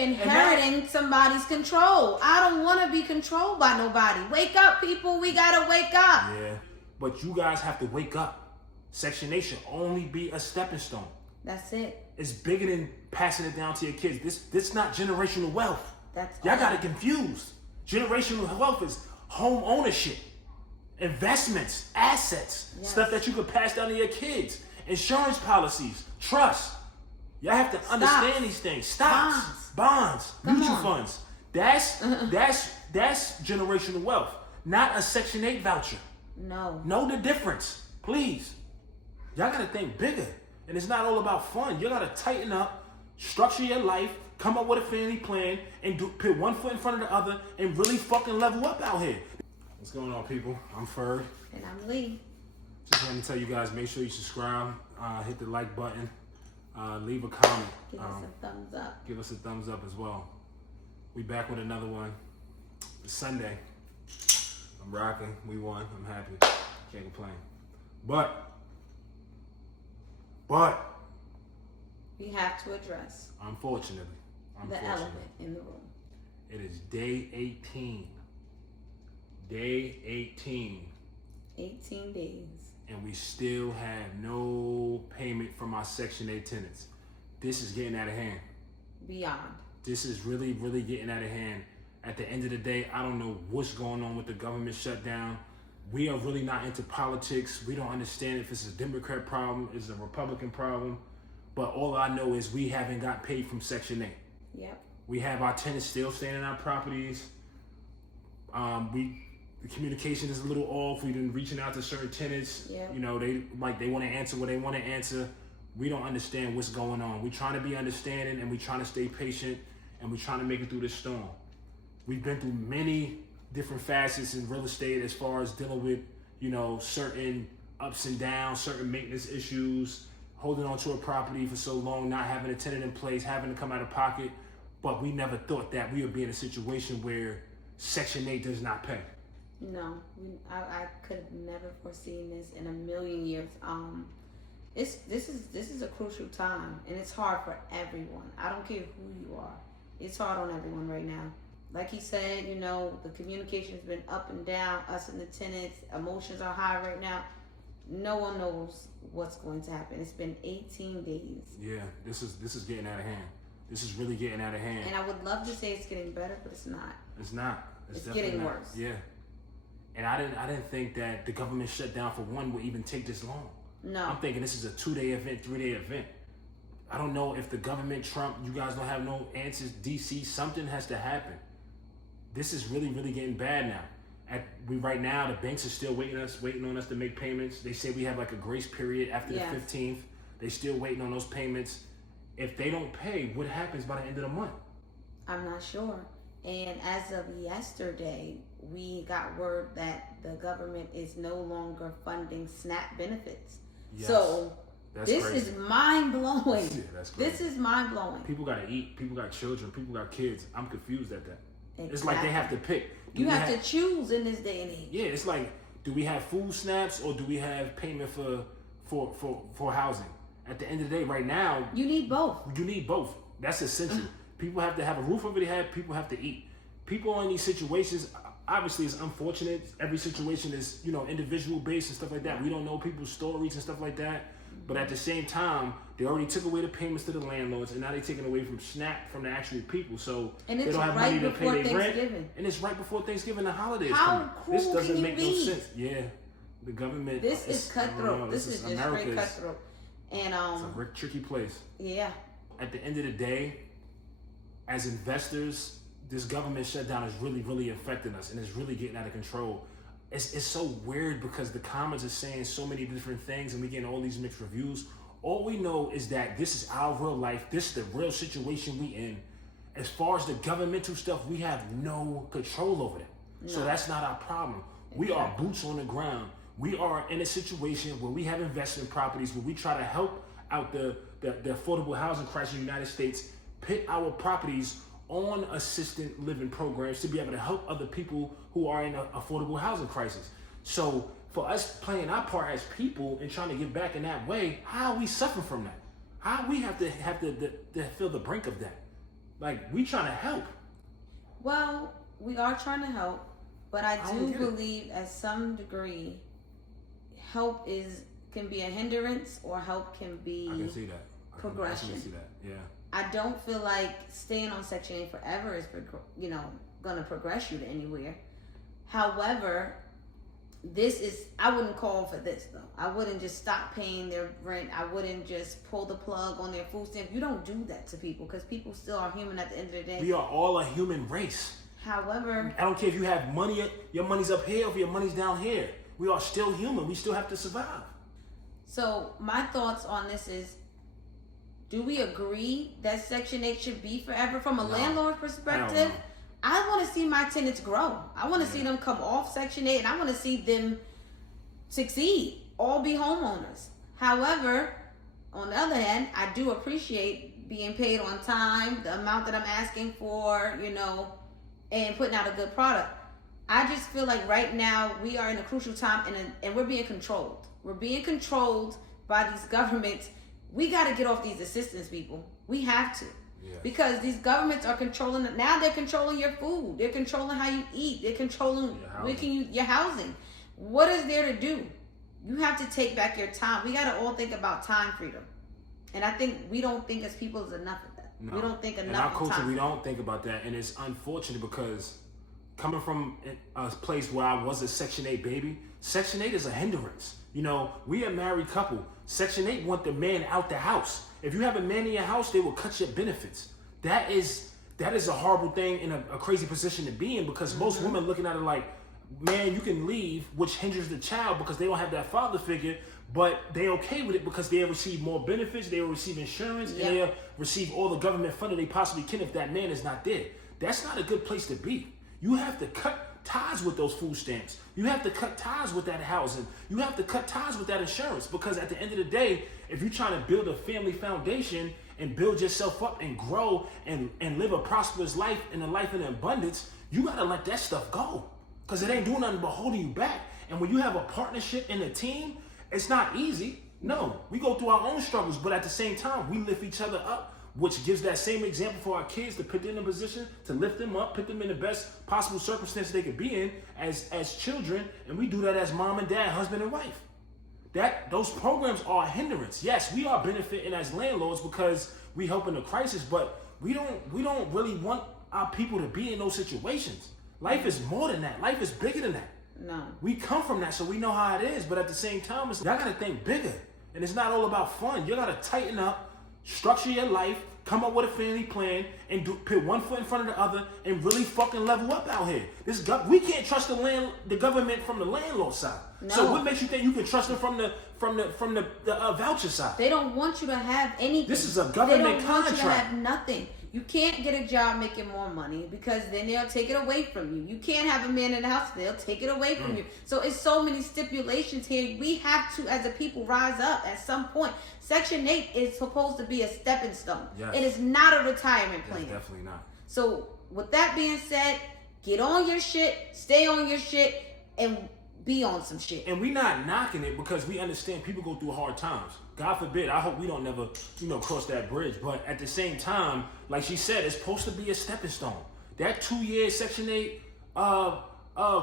inheriting somebody's control. I don't want to be controlled by nobody. Wake up, people. We got to wake up. Yeah. But you guys have to wake up. Section 8 should only be a stepping stone. That's it. It's bigger than passing it down to your kids. This not generational wealth. Y'all got it confused. Generational wealth is home ownership, investments, assets, stuff that you could pass down to your kids, insurance policies, trust. Y'all have to understand these things. Stocks, bonds, mutual funds. That's generational wealth, not a Section 8 voucher. No. Know the difference, please. Y'all gotta think bigger. And it's not all about fun. You gotta tighten up, structure your life, come up with a family plan, and put one foot in front of the other and really fucking level up out here. What's going on, people? I'm Ferg. And I'm Lee. Just wanted to tell you guys, make sure you subscribe, hit the like button, leave a comment. Give us a thumbs up. Give us a thumbs up as well. We back with another one. It's Sunday. I'm rocking. We won. I'm happy. Can't complain. But we have to address unfortunately, the element in the room. It is day 18. Day 18. 18 days. And we still have no payment from our Section 8 tenants. This is getting out of hand. Beyond. This is really, really getting out of hand. At the end of the day, I don't know what's going on with the government shutdown. We are really not into politics. We don't understand if it's a Democrat problem, it's a Republican problem. But all I know is we haven't got paid from Section 8. Yep. We have our tenants still staying in our properties. The communication is a little off. We've been reaching out to certain tenants. Yep. You know, they want to answer what they want to answer. We don't understand what's going on. We're trying to be understanding and we're trying to stay patient and we're trying to make it through this storm. We've been through many different facets in real estate as far as dealing with, you know, certain ups and downs, certain maintenance issues, holding on to a property for so long, not having a tenant in place, having to come out of pocket. But we never thought that we would be in a situation where Section 8 does not pay. No, I could have never foreseen this in a million years. This is a crucial time, and it's hard for everyone. I don't care who you are. It's hard on everyone right now. Like he said, you know, the communication has been up and down. Us and the tenants, emotions are high right now. No one knows what's going to happen. It's been 18 days. Yeah, this is getting out of hand. This is really getting out of hand. And I would love to say it's getting better, but it's not. It's not. It's getting worse. Yeah. And I didn't think that the government shutdown for one would even take this long. No. I'm thinking this is a 2-day event, 3-day event. I don't know if the government, Trump, you guys don't have no answers, DC, something has to happen. This is really, really getting bad now. Right now, the banks are still waiting on us to make payments. They say we have like a grace period after the 15th. They're still waiting on those payments. If they don't pay, what happens by the end of the month? I'm not sure. And as of yesterday, we got word that the government is no longer funding SNAP benefits. Yes. So this is mind blowing. Yeah, that's crazy. This is mind blowing. People got to eat. People got children. People got kids. I'm confused at that. Exactly. It's like they have to pick. You have to choose in this day and age. Yeah, it's like, do we have food stamps or do we have payment for housing? At the end of the day, right now, you need both. You need both. That's essential. People have to have a roof over their head. People have to eat. People are in these situations. Obviously, it's unfortunate. Every situation is, you know, individual based and stuff like that. We don't know people's stories and stuff like that. But at the same time, they already took away the payments to the landlords, and now they're taking away from SNAP from the actual people. So they don't have money to pay their rent. And it's right before Thanksgiving, the holidays. How cruel this doesn't can make you be? no sense. Yeah, the government. This is cutthroat. This is just straight cutthroat. And it's a tricky place. Yeah. At the end of the day, as investors, this government shutdown is really, really affecting us, and it's really getting out of control. It's so weird because the comments are saying so many different things, and we're getting all these mixed reviews. All we know is that this is our real life. This is the real situation we in. As far as the governmental stuff, we have no control over that. No. So that's not our problem. We are boots on the ground. We are in a situation where we have investment properties where we try to help out the affordable housing crisis in the United States, put our properties on assisted living programs to be able to help other people who are in an affordable housing crisis. So for us playing our part as people and trying to get back in that way, how are we suffering from that? How we have to feel the brink of that? Like, we trying to help. Well, we are trying to help, but I don't do get it. believe at some degree, help can be a hindrance or help can be I can see that. progression. I can see that. Yeah. I don't feel like staying on Section 8 forever is, going to progress you to anywhere. However, I wouldn't call for this though. I wouldn't just stop paying their rent. I wouldn't just pull the plug on their food stamp. You don't do that to people because people still are human at the end of the day. We are all a human race. However, I don't care if you have money, your money's up here, or if your money's down here. We are still human. We still have to survive. so my thoughts on this is, do we agree that Section 8 should be forever from a landlord perspective? No. I want to see my tenants grow. I want to see them come off Section 8 and I want to see them succeed, all be homeowners. However, on the other hand, I do appreciate being paid on time, the amount that I'm asking for, and putting out a good product. I just feel like right now we are in a crucial time and we're being controlled. We're being controlled by these governments. We got to get off these assistance, people. We have to. Yeah. Because these governments are controlling it. Now they're controlling your food. They're controlling how you eat. They're controlling your housing. What is there to do? You have to take back your time. We got to all think about time freedom. And I think we don't think as people is enough of that. No. We don't think enough in our of culture, time. we don't think about that. And it's unfortunate because coming from a place where I was a Section 8 baby, Section 8 is a hindrance. We a married couple. Section 8 want the man out the house. If you have a man in your house, they will cut your benefits. That is a horrible thing and a crazy position to be in because most women looking at it like, man, you can leave, which hinders the child because they don't have that father figure, but they okay with it because they'll receive more benefits, they'll receive insurance, and they'll receive all the government funding they possibly can if that man is not there. That's not a good place to be. You have to cut ties with those food stamps. You have to cut ties with that housing. You have to cut ties with that insurance because at the end of the day, if you're trying to build a family foundation and build yourself up and grow and live a prosperous life and a life in abundance, you got to let that stuff go because it ain't doing nothing but holding you back. And when you have a partnership in a team, it's not easy. No, we go through our own struggles, but at the same time, we lift each other up, which gives that same example for our kids to put them in a position to lift them up, put them in the best possible circumstance they could be in as children. And we do that as mom and dad, husband and wife. Those programs are a hindrance. Yes, we are benefiting as landlords because we help in the crisis, but we don't really want our people to be in those situations. Life is more than that. Life is bigger than that. No. We come from that, so we know how it is. But at the same time, y'all gotta think bigger. And it's not all about fun. You gotta tighten up, structure your life, come up with a family plan, and put one foot in front of the other, and really fucking level up out here. We can't trust the government from the landlord side. No. So what makes you think you can trust them from the voucher side? They don't want you to have anything. This is a government They don't want you to contract. have nothing. You can't get a job making more money because then they'll take it away from you. You can't have a man in the house, they'll take it away from you. So it's so many stipulations here. We have to, as a people, rise up at some point. Section 8 is supposed to be a stepping stone. Yes. It is not a retirement plan. It's definitely not. So with that being said, get on your shit, stay on your shit, and be on some shit. And we not knocking it because we understand people go through hard times. God forbid, I hope we don't never, cross that bridge. But at the same time, like she said, it's supposed to be a stepping stone. That 2-year Section 8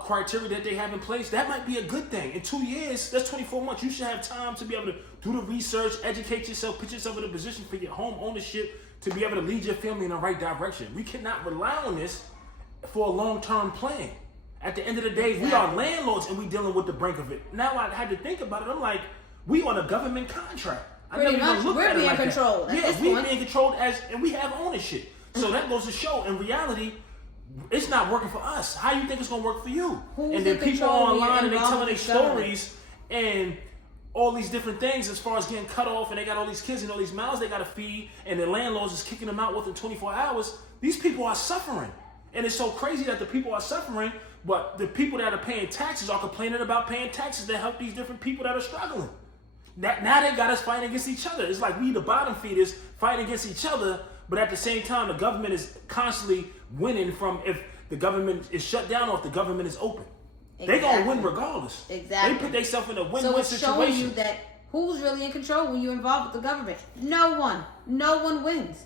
criteria that they have in place, that might be a good thing. In 2 years, that's 24 months. You should have time to be able to do the research, educate yourself, put yourself in a position for your home ownership to be able to lead your family in the right direction. We cannot rely on this for a long-term plan. At the end of the day, we are landlords and we dealing with the brink of it. Now I had to think about it. I'm like, we on a government contract. Pretty much, we're being controlled. Yeah, we're being controlled and we have ownership. So that goes to show, in reality, it's not working for us. How you think it's gonna work for you? Who's and then in people control online and they involved telling their with the government? stories and all these different things as far as getting cut off, and they got all these kids and all these mouths they gotta feed, and the landlords is kicking them out within 24 hours. These people are suffering. And it's so crazy that the people are suffering, but the people that are paying taxes are complaining about paying taxes to help these different people that are struggling. Now they got us fighting against each other. It's like we, the bottom feeders, fighting against each other, but at the same time, the government is constantly winning from if the government is shut down or if the government is open. Exactly. They're going to win regardless. Exactly. They put themselves in a win-win So it's situation. showing you that who's really in control when you're involved with the government. No one. No one wins.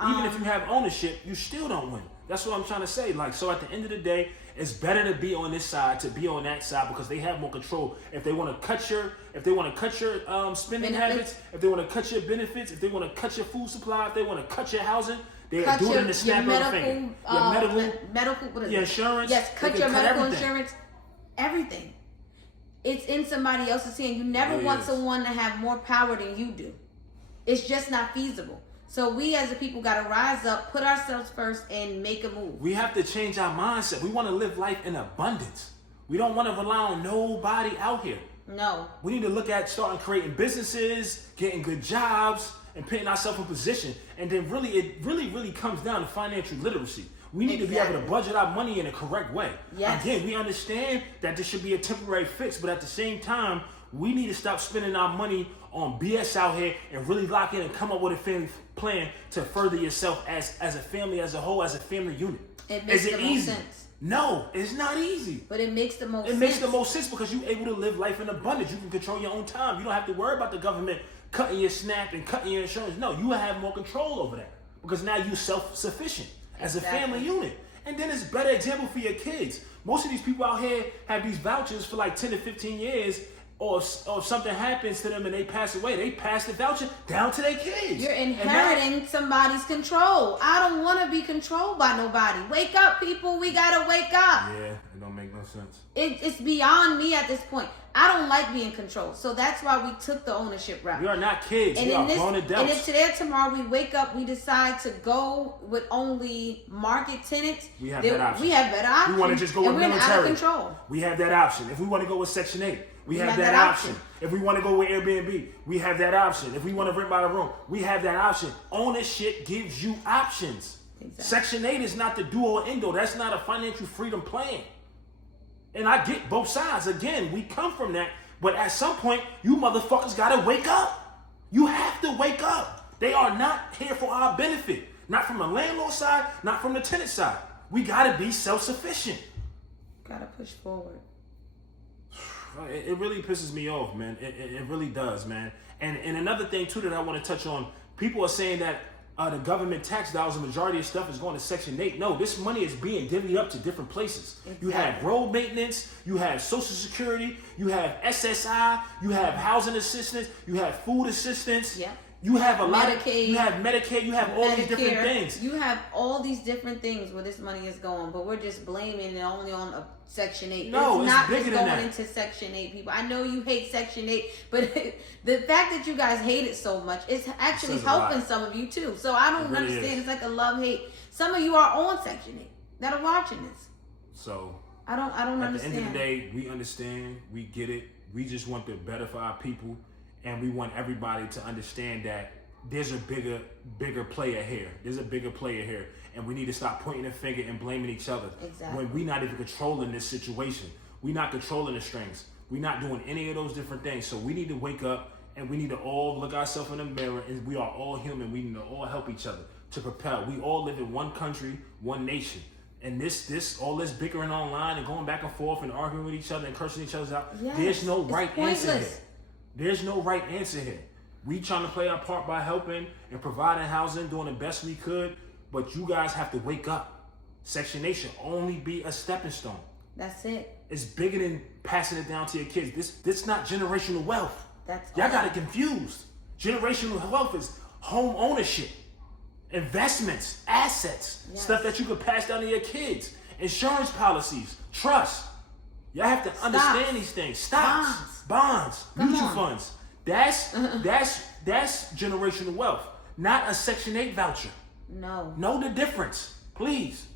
Even if you have ownership, you still don't win. That's what I'm trying to say. Like, so at the end of the day, it's better to be on this side to be on that side because they have more control. If they want to cut your, spending habits, if they want to cut your benefits, if they want to cut your food supply, if they want to cut your housing, they do it in the snap of a finger. Your insurance. Yes, cut your medical insurance. Everything. It's in somebody else's hand. You never want someone to have more power than you do. It's just not feasible. So we as a people got to rise up, put ourselves first, and make a move. We have to change our mindset. We want to live life in abundance. We don't want to rely on nobody out here. No. We need to look at starting creating businesses, getting good jobs, and putting ourselves in position. And then it really comes down to financial literacy. We need to be able to budget our money in a correct way. Yes. Again, we understand that this should be a temporary fix, but at the same time, we need to stop spending our money on BS out here and really lock in and come up with a family plan to further yourself as a family, as a whole, as a family unit. It makes the most sense. No, it's not easy. But it makes the most sense. It makes the most sense because you're able to live life in abundance. You can control your own time. You don't have to worry about the government cutting your SNAP and cutting your insurance. No, you have more control over that because now you're self-sufficient as a family unit. And then it's a better example for your kids. Most of these people out here have these vouchers for like 10 to 15 years. Or if something happens to them and they pass away, they pass the voucher down to their kids. You're inheriting somebody's control. I don't want to be controlled by nobody. Wake up, people. We got to wake up. Yeah, it don't make no sense. It's beyond me at this point. I don't like being controlled. So that's why we took the ownership route. We are not kids. We are grown adults. And if today or tomorrow we wake up, we decide to go with only market tenants, we have that option. We have better options. We want to just go with military. We're out of control. We have that option. If we want to go with Section 8, we have that option. If we want to go with Airbnb, we have that option. If we want to rent by the room, we have that option. Ownership gives you options. Exactly. Section 8 is not the do or end all. That's not a financial freedom plan. And I get both sides. Again, we come from that. But at some point, you motherfuckers got to wake up. You have to wake up. They are not here for our benefit. Not from the landlord side, not from the tenant side. We got to be self-sufficient. Got to push forward. It really pisses me off, man. It really does, man. And another thing, too, that I want to touch on. People are saying that the government tax dollars, the majority of stuff is going to Section 8. No, this money is being divvied up to different places. Exactly. You have road maintenance, you have Social Security, you have SSI, you have housing assistance, you have food assistance. Yeah. You have a lot Medicaid, you have Medicaid, you have all these different things. You have all these different things where this money is going, but we're just blaming it only on Section 8. No, it's not bigger just than going that. into Section 8, people. I know you hate Section 8, but the fact that you guys hate it so much is actually helping some of you too. So I don't understand. It's like a love-hate. Some of you are on Section 8 that are watching this. So I don't understand. At the end of the day, we understand, we get it. We just want the better for our people. And we want everybody to understand that there's a bigger player here. There's a bigger player here. And we need to stop pointing a finger and blaming each other. Exactly. When we're not even controlling this situation. We're not controlling the strings. We're not doing any of those different things. So we need to wake up and we need to all look ourselves in the mirror, and we are all human. We need to all help each other to propel. We all live in one country, one nation. And all this bickering online and going back and forth and arguing with each other and cursing each other out, there's no right answer here. There's no right answer here. We trying to play our part by helping and providing housing, doing the best we could, but you guys have to wake up. Section 8 should only be a stepping stone. That's it. It's bigger than passing it down to your kids. This not generational wealth. Y'all got it confused. Generational wealth is home ownership, investments, assets, stuff that you could pass down to your kids, insurance policies, trust. Y'all have to understand these things. Stocks, bonds, mutual funds. That's generational wealth, not a Section 8 voucher. No. Know the difference, please.